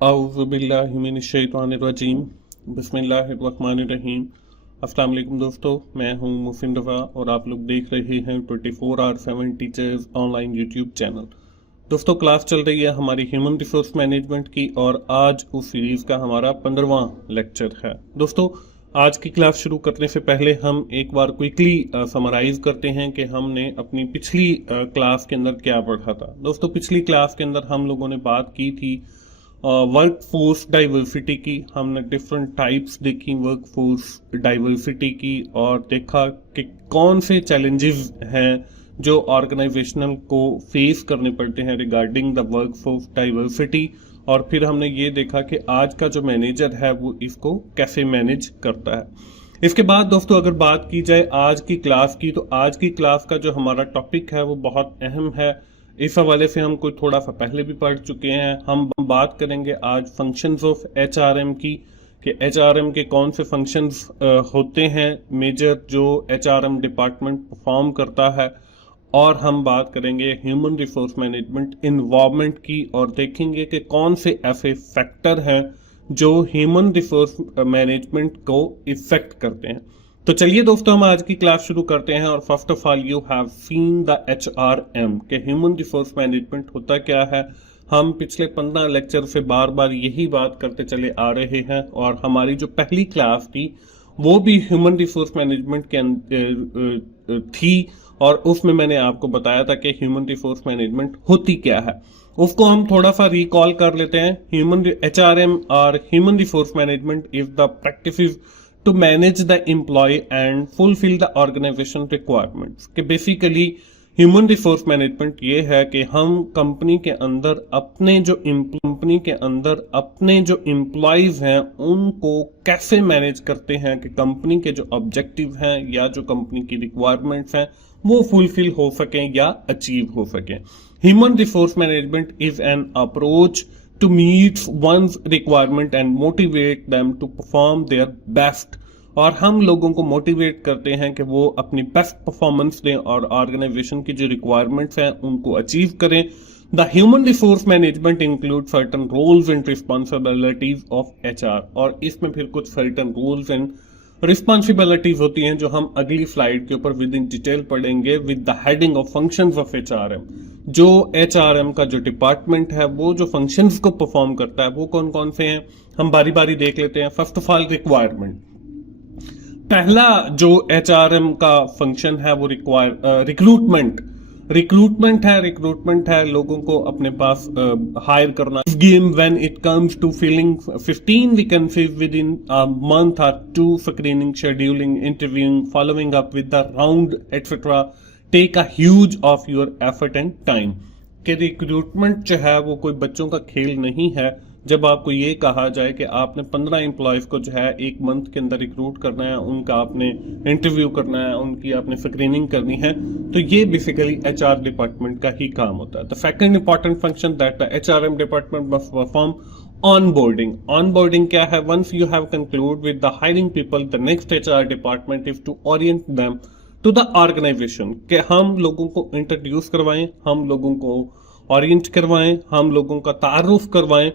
औज़ुबिल्लाहिमिनश्शैतानिर्रजीम बिस्मिल्लाहिर्रहमानिर्रहीम। अस्सलाम वालेकुम दोस्तों, मैं हूं मुफिन रज़ा और आप लोग देख रहे हैं 24/7 टीचर्स ऑनलाइन यूट्यूब चैनल। दोस्तों, क्लास चल रही है हमारी ह्यूमन रिसोर्स मैनेजमेंट की और आज उस सीरीज का हमारा 15वां लेक्चर है। दोस्तों, आज की क्लास शुरू करने से पहले हम एक बार क्विकली समराइज करते हैं कि हमने अपनी पिछली क्लास के अंदर क्या पढ़ा था। दोस्तों, पिछली क्लास के अंदर हम लोगों ने बात की थी वर्क फोर्स डाइवर्सिटी की। हमने डिफरेंट टाइप्स देखी वर्क फोर्स डाइवर्सिटी की और देखा कि कौन से चैलेंजेस हैं जो ऑर्गेनाइजेशनल को फेस करने पड़ते हैं regarding the work force diversity. और फिर हमने ये देखा कि आज का जो मैनेजर है वो इसको कैसे मैनेज करता है। इसके बाद दोस्तों, अगर बात की जाए आज की क्लास की, तो आज की क्लास का जो हमारा टॉपिक है वो बहुत अहम है। इस हवाले से हम कोई थोड़ा सा पहले भी पढ़ चुके हैं। हम बात करेंगे आज फंक्शंस ऑफ एचआरएम की, कि एचआरएम के कौन से फंक्शंस होते हैं मेजर जो एचआरएम डिपार्टमेंट परफॉर्म करता है। और हम बात करेंगे ह्यूमन रिसोर्स मैनेजमेंट इन्वॉल्वमेंट की और देखेंगे कि कौन से ऐसे फैक्टर हैं जो ह्यूमन रिसोर्स मैनेजमेंट को इफेक्ट करते हैं। तो चलिए दोस्तों, हम आज की क्लास शुरू करते हैं। और first of all you have seen the HRM के ह्यूमन रिसोर्स मैनेजमेंट होता क्या है। हम पिछले 15 लेक्चर से बार बार यही बात करते चले आ रहे हैं और हमारी जो पहली क्लास थी वो भी ह्यूमन रिसोर्स मैनेजमेंट के थी और उसमें मैंने आपको बताया था कि ह्यूमन रिसोर्स मैनेजमेंट होती क्या है। उसको हम थोड़ा सा रिकॉल कर लेते हैं। ह्यूमन एचआरएम और human resource management is the practice to manage the employee and fulfill the organization requirements। कि बेसिकली ह्यूमन रिसोर्स मैनेजमेंट ये है कि हम कंपनी के अंदर अपने जो एम्प्लॉयज हैं उनको कैसे मैनेज करते हैं कि कंपनी के जो ऑब्जेक्टिव हैं या जो कंपनी की रिक्वायरमेंट्स हैं वो फुलफिल हो सकें या अचीव हो सकें। Human resource management is an approach to meet one's requirement and motivate them to perform their best। और हम लोगों को मोटिवेट करते हैं कि वो अपनी बेस्ट परफॉर्मेंस दें और ऑर्गेनाइजेशन की जो रिक्वायरमेंट्स हैं उनको अचीव करें। The human resource management include certain roles and responsibilities of HR. और इसमें फिर कुछ सर्टन रोल्स एंड रिस्पॉन्सिबिलिटीज होती हैं जो हम अगली स्लाइड के ऊपर विद इन डिटेल पढ़ेंगे with the heading of functions of HRM. जो एचआरएम का जो डिपार्टमेंट है वो जो फंक्शंस को परफॉर्म करता है वो कौन कौन से हैं हम बारी बारी देख लेते हैं। First of all requirement. पहला जो एचआरएम का फंक्शन है वो रिक्रूटमेंट है लोगों को अपने पास हायर करना। Game when it comes to filling 15 vacancies within a month और 2 screening scheduling interviewing following up with the round etcetera take a huge of your effort and time. कि रिक्रूटमेंट जो है वो कोई बच्चों का खेल नहीं है। जब आपको ये कहा जाए कि आपने 15 एम्प्लॉयज को जो है एक मंथ के अंदर रिक्रूट करना है, उनका आपने इंटरव्यू करना है, उनकी आपने स्क्रीनिंग करनी है, तो ये बेसिकली एचआर डिपार्टमेंट का ही काम होता है। The second important function that the HRM department must perform onboarding. Onboarding क्या है? Once you have conclude with the hiring people the next HR department is to orient them to the organisation. के हम लोगों को introduce करवाएं, हम लोगों को ओरिएंट करवाएं, हम लोगों का तारुफ करवाएं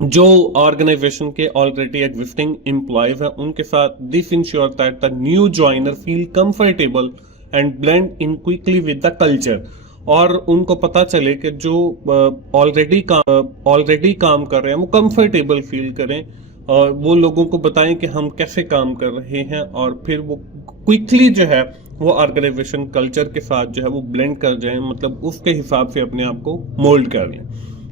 जो ऑर्गेनाइजेशन के ऑलरेडी एग्जिस्टिंग एम्प्लॉयज हैं उनके साथ। This ensure that the new joiner feel comfortable and blend in quickly with the culture. और उनको पता चले कि जो ऑलरेडी काम कर रहे हैं वो कंफर्टेबल फील करें और वो लोगों को बताएं कि हम कैसे काम कर रहे हैं और फिर वो क्विकली जो है वो ऑर्गेनाइजेशन कल्चर के साथ जो है वो ब्लेंड कर जाएं, मतलब उसके हिसाब से अपने आप को मोल्ड कर लें।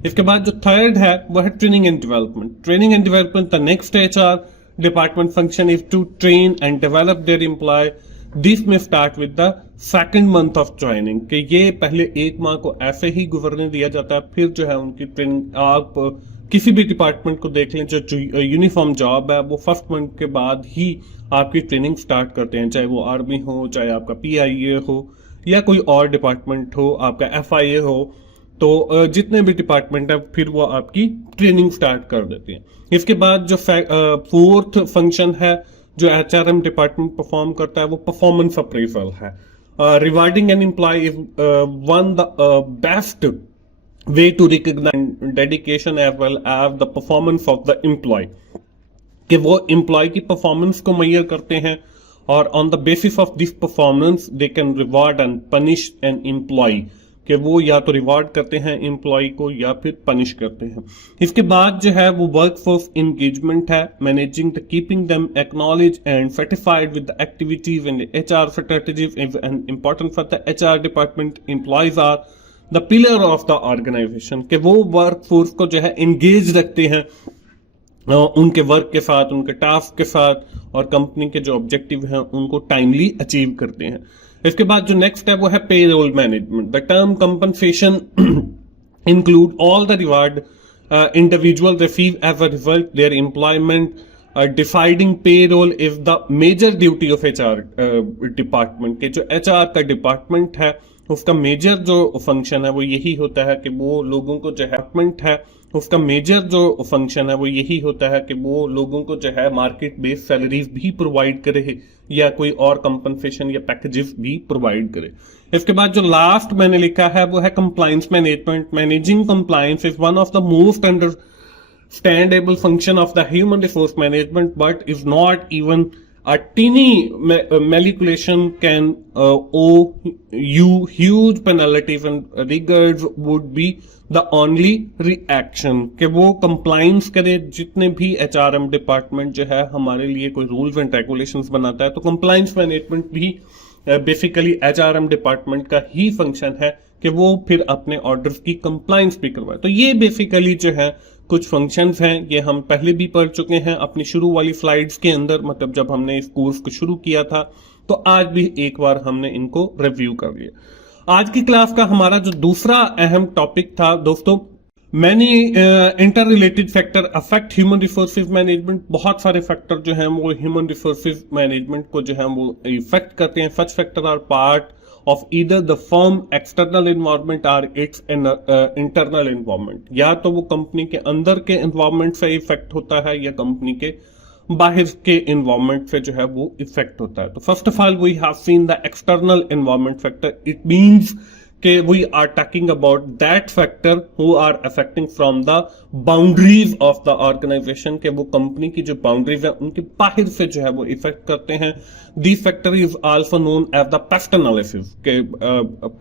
इसके बाद जो थर्ड है वो है training and development. The next HR department function is to train and develop their employ. This में start with the second month of joining. कि ये पहले एक माह को ऐसे ही गुजरने दिया जाता है, फिर जो है उनकी ट्रेनिंग। आप किसी भी डिपार्टमेंट को देख लें जो यूनिफॉर्म जॉब है वो फर्स्ट मंथ के बाद ही आपकी ट्रेनिंग स्टार्ट करते हैं, चाहे वो आर्मी हो, चाहे आपका पीआईए हो या कोई और डिपार्टमेंट हो, आपका एफआईए हो। तो जितने भी डिपार्टमेंट है फिर वो आपकी ट्रेनिंग स्टार्ट कर देते हैं। इसके बाद जो फोर्थ फंक्शन है जो एचआरएम डिपार्टमेंट परफॉर्म करता है वो परफॉर्मेंस अप्रेजल है। Rewarding an employee is one the best way to recognize dedication as well as the performance of the employee, कि वो एम्प्लॉय की परफॉर्मेंस को मेजर करते हैं और on the basis of this performance they can reward and punish an employee, कि वो या तो रिवॉर्ड करते हैं एम्प्लॉय को या फिर पनिश करते हैं। इसके बाद जो है वो वर्कफोर्स एंगेजमेंट है, managing the keeping them acknowledge and satisfied with the activities and HR strategies and important for the HR department. Employees are the pillar of the organisation, कि वो वर्कफोर्स को जो है एंगेज रखते हैं उनके वर्क के साथ, उनके टास्क के साथ, और कंपनी के जो ऑब्जेक्टिव हैं उनको टाइमली अचीव करते हैं। इसके बाद जो नेक्स्ट है वो है payroll management. The term compensation include all the reward individual receive as a result their employment. Deciding payroll is the major duty of HR department, के जो एचआर का डिपार्टमेंट है उसका मेजर जो फंक्शन है वो यही होता है कि वो लोगों को जो डिपार्टमेंट है उसका मेजर जो फंक्शन है वो यही होता है कि वो लोगों को जो है मार्केट बेस्ड सैलरीज भी प्रोवाइड करे या कोई और कंपनसेशन या पैकेजेस भी प्रोवाइड करे। इसके बाद जो लास्ट मैंने लिखा है वो है compliance management. Managing compliance is one of the most understandable function of the human resource management, but is not even a teeny manipulation can owe you huge penalties, and regards would be the only reaction, कि वो compliance करे। जितने भी HRM department जो है हमारे लिए कोई रूल्स एंड रेगुलेशंस बनाता है, तो कंप्लाइंस मैनेजमेंट भी बेसिकली एचआरएम डिपार्टमेंट का ही फंक्शन है कि वो फिर अपने ऑर्डर्स की कंप्लाइंस भी करवाए। तो ये बेसिकली जो है कुछ फंक्शंस हैं, ये हम पहले भी पढ़ चुके हैं अपनी शुरू वाली स्लाइड्स के अंदर, मतलब जब हमने इस कोर्स को शुरू किया था, तो आज भी एक बार हमने इनको रिव्यू कर लिया। आज की क्लास का हमारा जो दूसरा अहम टॉपिक था दोस्तों, many inter related factor affect human resources management. बहुत सारे फैक्टर जो हैं वो ह्यूमन रिसोर्सेज मैनेजमेंट को जो है वो इफेक्ट करते हैं। Such factor are part of either the firm external environment or its internal environment, या तो वो कंपनी के अंदर के environment से इफेक्ट होता है या कंपनी के बाहर के environment से जो है वो इफेक्ट होता है। तो first of all we have seen the external environment factor. It means कि we are talking about that factor who are affecting from the boundaries of the organization, के वो कंपनी की जो बाउंड्रीज है उनके बाहर से जो है वो इफेक्ट करते हैं। This factor is also known as the pest analysis, के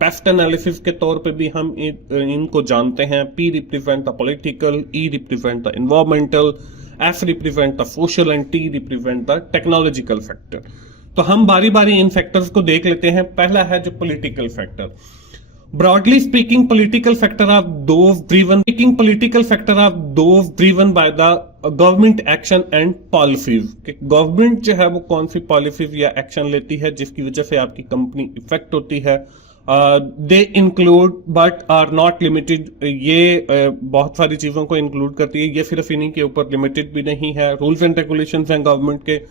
पेस्ट एनालिसिस के तौर पे भी हम इनको जानते हैं। P represent the political, E represent the environmental, F represent the social and T represent the technological factor। तो हम बारी बारी इन फैक्टर्स को देख लेते हैं। पहला है जो political factor. Broadly speaking, political factor are those driven by the government action and policies, कि गवर्नमेंट जो है वो कौन सी पॉलिसीज या एक्शन लेती है जिसकी वजह से आपकी कंपनी इफेक्ट होती है। They include but are not limited, ये बहुत सारी चीजों को इंक्लूड करती है, ये सिर्फ इन्हीं के ऊपर लिमिटेड भी नहीं है। रूल्स एंड रेगुलेशंस हैं गवर्नमेंट के,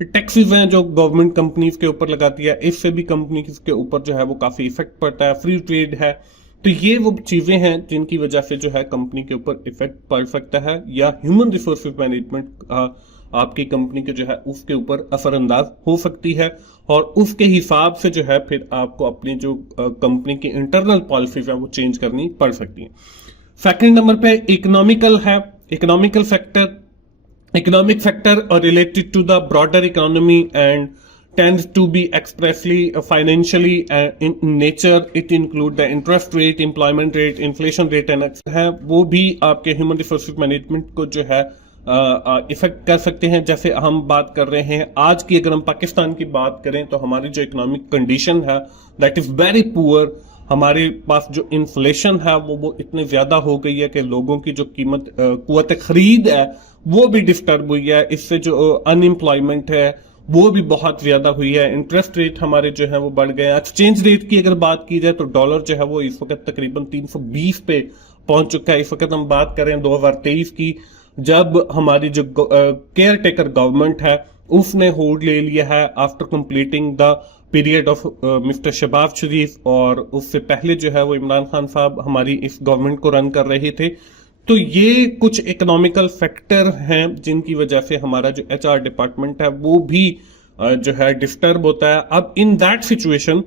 टैक्सेस हैं जो गवर्नमेंट कंपनीज के ऊपर लगाती है, इससे भी कंपनीज के ऊपर जो है वो काफी इफेक्ट पड़ता है। फ्री ट्रेड है, तो ये वो चीजें हैं जिनकी वजह से जो है कंपनी के ऊपर इफेक्ट पड़ सकता है, या ह्यूमन रिसोर्सेज मैनेजमेंट आपकी कंपनी के जो है उसके ऊपर असरअंदाज हो सकती है, और उसके हिसाब से जो है फिर आपको अपनी जो कंपनी की इंटरनल पॉलिसीज है वो चेंज करनी पड़ सकती है। सेकंड नंबर पे इकोनॉमिकल है। Economic factor are related to the broader economy and tends to be expressly financially in nature. It include the interest rate, employment rate, inflation rate and है वो भी आपके human resources management को जो है effect कर सकते हैं। जैसे हम बात कर रहे हैं आज की, अगर हम पाकिस्तान की बात करें तो हमारी जो इकोनॉमिक कंडीशन है दैट इज वेरी पुअर। हमारे पास जो इन्फ्लेशन है वो इतनी ज्यादा हो गई है कि लोगों की जो कुव्वत खरीद है वो भी डिस्टर्ब हुई है। इससे जो अनएम्प्लॉयमेंट है वो भी बहुत ज्यादा हुई है। इंटरेस्ट रेट हमारे जो है वो बढ़ गए हैं। एक्सचेंज रेट की अगर बात की जाए तो डॉलर जो है वो इस वक्त तकरीबन 320 पे पहुंच चुका है। इस वक्त हम बात करें 2023 की, जब हमारी जो केयर टेकर गवर्नमेंट है उसने होल्ड ले लिया है after completing the period of mister Shahbaz Sharif, और उससे पहले जो है वो इमरान खान साहब हमारी इस गवर्नमेंट को रन कर रहे थे। तो ये कुछ इकोनॉमिकल फैक्टर हैं जिनकी वजह से हमारा जो एचआर डिपार्टमेंट है वो भी जो है डिस्टर्ब होता है। अब इन दैट सिचुएशन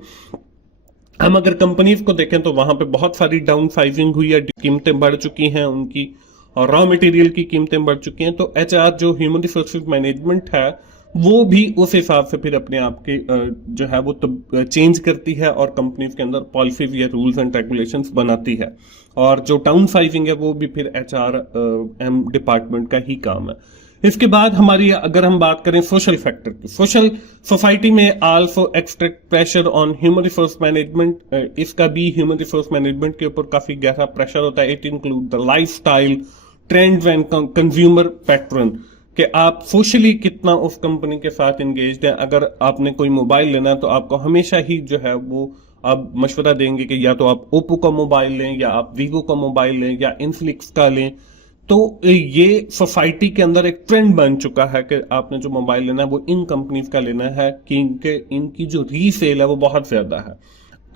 हम अगर कंपनीज को देखें तो वहां पे बहुत सारी डाउन साइजिंग हुई है, कीमतें बढ़ चुकी हैं उनकी, और रॉ मटेरियल की कीमतें बढ़ चुकी हैं। तो एचआर जो ह्यूमन रिसोर्सेज मैनेजमेंट है वो भी उस हिसाब से फिर अपने आप के जो है वो तो चेंज करती है और कंपनीज के अंदर पॉलिसीज या रूल्स एंड रेगुलेशंस बनाती है। और जो डाउन साइजिंग है वो भी फिर एचआर एम डिपार्टमेंट का ही काम है। इसके बाद हमारी अगर हम बात करें सोशल फैक्टर की, सोशल सोसाइटी में also extract pressure on human resource management, इसका भी ह्यूमन रिसोर्स मैनेजमेंट के ऊपर काफी गहरा प्रेशर होता है। It include the lifestyle trends and consumer pattern, कि आप सोशली कितना उस कंपनी के साथ एंगेज्ड हैं। अगर आपने कोई मोबाइल लेना है तो आपको हमेशा ही जो है वो आप मशवरा देंगे कि या तो आप ओप्पो का मोबाइल लें, या आप वीवो का मोबाइल लें, या इनफ्लिक्स का लें। तो ये सोसाइटी के अंदर एक ट्रेंड बन चुका है कि आपने जो मोबाइल लेना है वो इन कंपनीज का लेना है, क्योंकि इनकी जो रीसेल है वो बहुत ज्यादा है।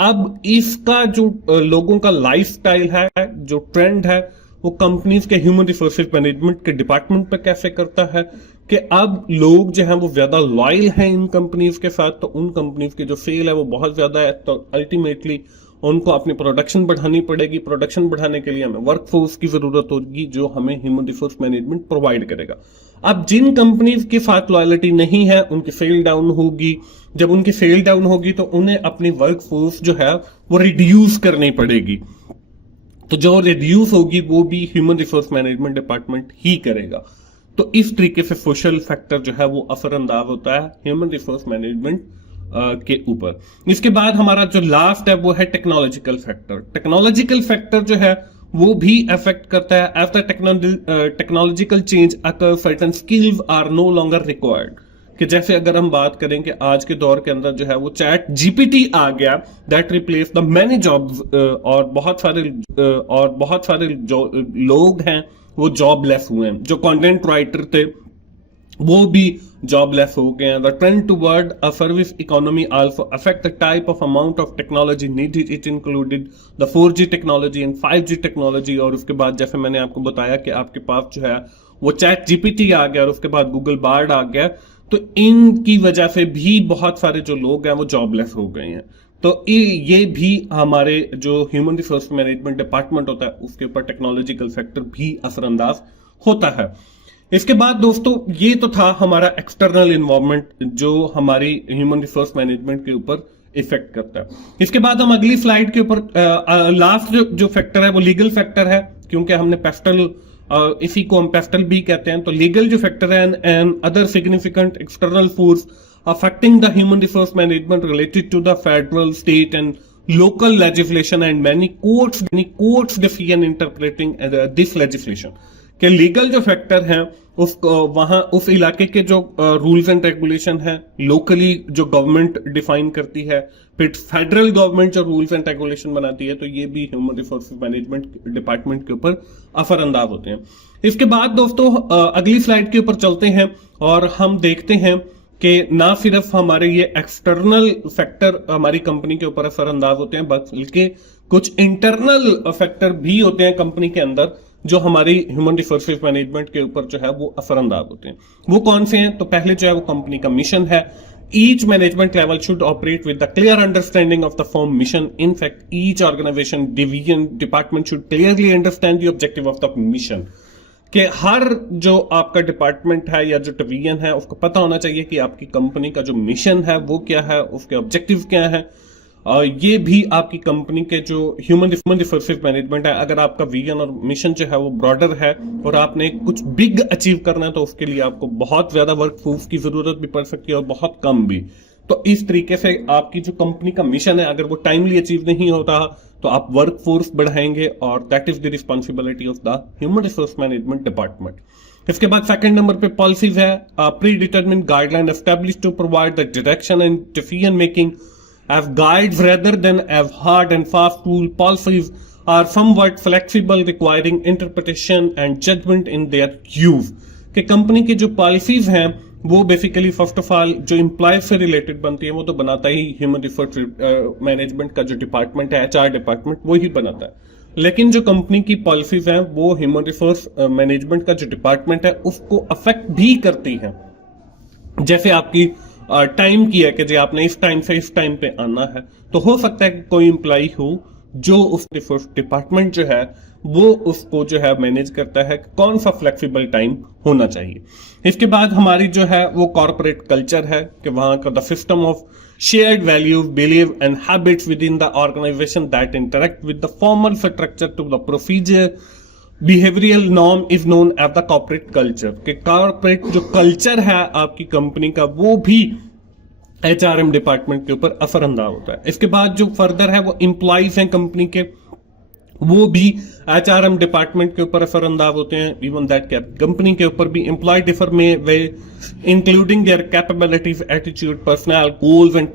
अब इसका जो लोगों का लाइफस्टाइल है, जो ट्रेंड है, वो कंपनीज के ह्यूमन रिसोर्सेज मैनेजमेंट के डिपार्टमेंट पे कैसे करता है कि अब लोग जो हैं वो ज्यादा लॉयल हैं इन कंपनीज के साथ, तो उन कंपनीज की जो सेल है वो बहुत ज्यादा है। तो अल्टीमेटली उनको अपनी प्रोडक्शन बढ़ानी पड़ेगी। प्रोडक्शन बढ़ाने के लिए हमें वर्कफोर्स की जरूरत होगी जो हमें ह्यूमन रिसोर्स मैनेजमेंट प्रोवाइड करेगा। अब जिन कंपनीज के साथ लॉयलिटी नहीं है उनकी सेल डाउन होगी। जब उनकी सेल डाउन होगी तो उन्हें अपनी वर्कफोर्स जो है वो रिड्यूस करनी पड़ेगी। तो जो रिड्यूस होगी वो भी ह्यूमन रिसोर्स मैनेजमेंट डिपार्टमेंट ही करेगा। तो इस तरीके से सोशल फैक्टर जो है वो असरअंदाज होता है ह्यूमन रिसोर्स मैनेजमेंट के ऊपर। इसके बाद हमारा जो लास्ट है वो है टेक्नोलॉजिकल फैक्टर। टेक्नोलॉजिकल फैक्टर जो है वो भी अफेक्ट करता है। As technological change occur certain skills are no longer required, कि जैसे अगर हम बात करें कि आज के दौर के अंदर जो है वो चैट जीपीटी आ गया, that replace the many jobs, और बहुत सारे जो लोग हैं वो जॉबलेस हुए हैं। जो कंटेंट राइटर थे वो भी जॉबलेस हो गए हैं। The trend toward a service economy also affect the type of amount of technology needed. It included the 4G technology and 5G technology. और उसके बाद जैसे मैंने आपको बताया कि आपके पास जो है वो चैट जीपीटी आ गया और उसके बाद गूगल बार्ड आ गया, तो इनकी वजह से भी बहुत सारे जो लोग हैं वो जॉबलेस हो गए हैं। तो ये भी हमारे जो ह्यूमन रिसोर्स मैनेजमेंट डिपार्टमेंट होता है उसके ऊपर टेक्नोलॉजिकल फैक्टर भी असरअंदाज होता है। इसके बाद दोस्तों ये तो था हमारा एक्सटर्नल इन्वायरमेंट जो हमारी ह्यूमन रिसोर्स मैनेजमेंट के ऊपर इफेक्ट करता है। इसके बाद हम अगली स्लाइड के ऊपर लास्ट जो फैक्टर है वो लीगल फैक्टर है, क्योंकि हमने पेस्टल इसी को हम पेस्टल भी कहते हैं। तो लीगल जो फैक्टर है and other significant external force affecting the human resource management related to the federal, state and local legislation and many courts decision interpreting this legislation। कि लीगल जो फैक्टर है उस इलाके के जो रूल्स एंड रेगुलेशन है locally जो government define करती है, फिर फेडरल गवर्नमेंट जो रूल्स एंड रेगुलेशन बनाती है, तो ये भी ह्यूमन रिसोर्सेज मैनेजमेंट डिपार्टमेंट के ऊपर असरअंदाज होते हैं। इसके बाद दोस्तों अगली स्लाइड के ऊपर चलते हैं और हम देखते हैं कि ना सिर्फ हमारे ये एक्सटर्नल फैक्टर हमारी कंपनी के ऊपर असरअंदाज होते हैं, बल्कि कुछ इंटरनल फैक्टर भी होते हैं कंपनी के अंदर जो हमारी ह्यूमन रिसोर्सेज मैनेजमेंट के ऊपर जो है वो असरअंदाज होते हैं। वो कौन से हैं? तो पहले जो है वो कंपनी का मिशन है। Each management level should operate with the clear understanding of the firm mission. In fact, each organization, division, department should clearly understand the objective of the mission. कि हर जो आपका डिपार्टमेंट है या जो डिवीजन है उसको पता होना चाहिए कि आपकी कंपनी का जो मिशन है वो क्या है, उसके ऑब्जेक्टिव क्या है। ये भी आपकी कंपनी के जो ह्यूमन रिसोर्सेज मैनेजमेंट है, अगर आपका विजन और मिशन जो है वो ब्रॉडर है और आपने कुछ बिग अचीव करना है तो उसके लिए आपको बहुत ज्यादा वर्कफोर्स की जरूरत भी पड़ सकती है और बहुत कम भी। तो इस तरीके से आपकी जो कंपनी का मिशन है अगर वो टाइमली अचीव नहीं होता तो आप वर्कफोर्स बढ़ाएंगे और that is the responsibility of the human resource management department. इसके बाद सेकंड नंबर पे पॉलिसीज है। Predetermined guideline establish to provide the direction and decision making as guides rather than as hard and fast rule. Policies are somewhat flexible, requiring interpretation and judgment in their use। कि company की जो policies हैं वो basically first of all जो employ से related बनती है वो तो बनाता ही ह्यूमन रिसोर्स मैनेजमेंट का जो डिपार्टमेंट है, एचआर डिपार्टमेंट, वो ही बनाता है। लेकिन जो कंपनी की पॉलिसीज हैं वो ह्यूमन रिसोर्स मैनेजमेंट का जो डिपार्टमेंट है उसको अफेक्ट भी करती है। जैसे आपकी टाइम किया कि जी आपने इस टाइम से इस टाइम पे आना है, तो हो सकता है कि कोई एम्प्लॉय हो जो उस रिसोर्स डिपार्टमेंट जो है वो उसको जो है मैनेज करता है कि कौन सा फ्लेक्सिबल टाइम होना चाहिए। इसके बाद हमारी जो है वो कॉर्पोरेट कल्चर है कि वहां का the system of shared values, belief and habits within the organization that interact with the formal structure to the procedure, behavioral norm is known as the corporate culture। कि कॉर्पोरेट जो culture है आपकी company का वो भी HRM department के ऊपर असरअंदाज होता है। इसके बाद जो फर्दर है वो एम्प्लॉइज हैं कंपनी के, वो भी HRM डिपार्टमेंट के ऊपर असरअंदाज होते हैं। इवन दैट कंपनी के ऊपर भी employ differ many ways including their capabilities, attitude, personal goals and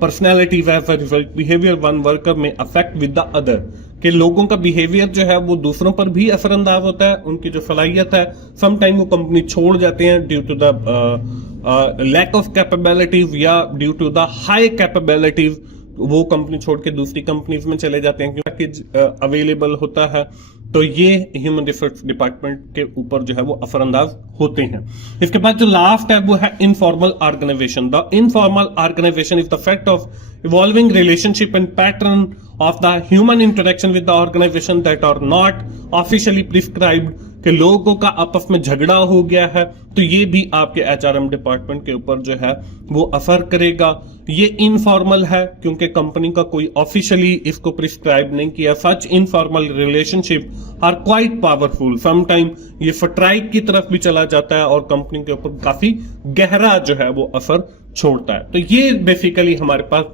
personalities as a result behaviour one worker may affect with the other. कि लोगों का बिहेवियर जो है वो दूसरों पर भी असरअंदाज होता है, उनकी जो सलाहियत है सम टाइम वो कंपनी छोड़ जाते हैं due to the lack of capabilities या due to the high capabilities, वो कंपनी छोड़ के दूसरी कंपनीज में चले जाते हैं क्योंकि पैकेज अवेलेबल होता है। तो ये ह्यूमन रिसोर्स डिपार्टमेंट के ऊपर जो है वो असरअंदाज होते हैं। इसके बाद जो लास्ट है वो है informal organisation. The informal organisation is the fact of evolving relationship and pattern of the human interaction with the organisation that are not officially prescribed. कि लोगों का आपस में झगड़ा हो गया है तो ये भी आपके HRM डिपार्टमेंट के ऊपर जो है वो असर करेगा। ये इनफॉर्मल है क्योंकि कंपनी का कोई ऑफिशियली इसको प्रिस्क्राइब नहीं किया। Such informal relationship are quite powerful, some time ये स्ट्राइक की तरफ भी चला जाता है और कंपनी के ऊपर काफी गहरा जो है वो असर छोड़ता है। तो ये बेसिकली हमारे पास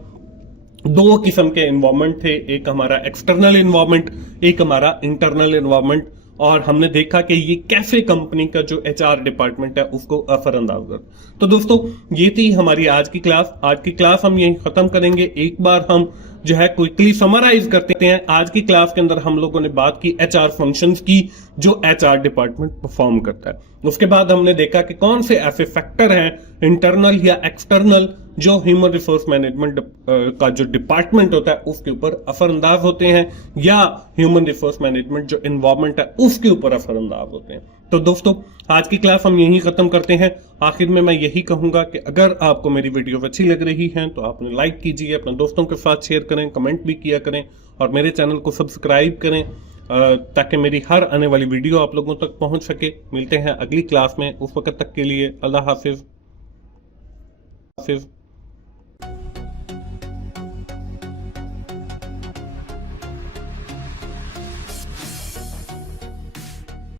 दो किस्म के एनवायरमेंट थे, एक हमारा एक्सटर्नल एनवायरमेंट, एक हमारा इंटरनल एनवायरमेंट, और हमने देखा कि ये कैसे कंपनी का जो HR डिपार्टमेंट है उसको असरअंदाज कर। तो दोस्तों ये थी हमारी आज की क्लास। आज की क्लास हम यहीं खत्म करेंगे। एक बार हम जो है क्विकली समराइज करते हैं। आज की क्लास के अंदर हम लोगों ने बात की HR फंक्शंस की जो HR डिपार्टमेंट परफॉर्म करता है। उसके बाद हमने देखा कि कौन से ऐसे फैक्टर हैं इंटरनल या एक्सटर्नल जो ह्यूमन रिसोर्स मैनेजमेंट का जो डिपार्टमेंट होता है उसके ऊपर असरअंदाज होते हैं, या ह्यूमन रिसोर्स मैनेजमेंट जो एनवायरमेंट है उसके ऊपर असरअंदाज होते हैं। तो दोस्तों आज की क्लास हम यहीं खत्म करते हैं। आखिर में मैं यही कहूंगा कि अगर आपको मेरी वीडियो अच्छी लग रही है तो आपने लाइक कीजिए, अपने दोस्तों के साथ शेयर करें, कमेंट भी किया करें और मेरे चैनल को सब्सक्राइब करें ताकि मेरी हर आने वाली वीडियो आप लोगों तक पहुंच सके। मिलते हैं अगली क्लास में, उस वक्त तक के लिए अल्लाह हाफिज।